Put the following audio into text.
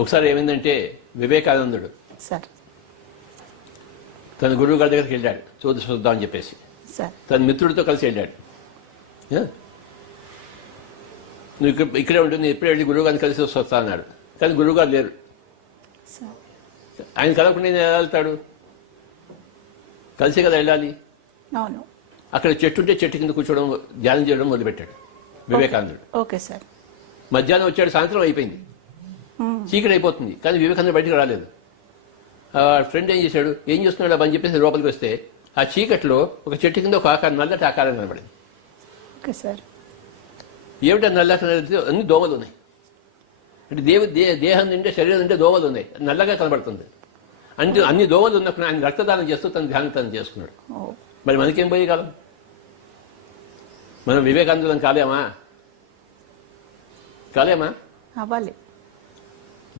ఒకసారి ఏమైందంటే వివేకానందుడు సార్ తన గురువు గారి దగ్గరికి వెళ్ళాడు చూద్దాం అని చెప్పేసి. సార్ తన మిత్రుడితో కలిసి వెళ్ళాడు. నువ్వు ఇక్కడే ఉంటుంది, ఎప్పుడే వెళ్ళి గురువు గారిని కలిసి వస్తా అన్నాడు. కానీ గురువు గారు లేరు. సార్ ఆయన కలవకుండా నేను ఎలా వెళ్తాడు? కలిసే కదా వెళ్ళాలి. అవును. అక్కడ చెట్టు ఉంటే చెట్టు కింద కూర్చోవడం, ధ్యానం చేయడం మొదలుపెట్టాడు వివేకానందుడు. Okay sir. మధ్యాహ్నం వచ్చాడు, సాయంత్రం అయిపోయింది, చీకటి అయిపోతుంది, కానీ వివేకానంద బయటికి రాలేదు. ఫ్రెండ్ ఏం చేశాడు, ఏం చేస్తున్నాడు అని చెప్పేసి లోపలికి వస్తే ఆ చీకట్లో ఒక చెట్టు కింద ఒక ఆకారం, నల్లటి ఆకారం కనబడింది. Okay sir. ఏమిటో నల్లగా అన్ని దోమలు ఉన్నాయి. అంటే దేహం నింటే శరీరం నింటే దోమలు ఉన్నాయి, నల్లగా కనబడుతుంది. అంటే అన్ని దోమలు ఉన్నప్పుడు ఆయన రక్తదానం చేస్తూ తన ధ్యానం చేసుకున్నాడు. మరి మనకేం పోయగలం? మనం వివేకానందం కాలేమా? అవ్వాలి.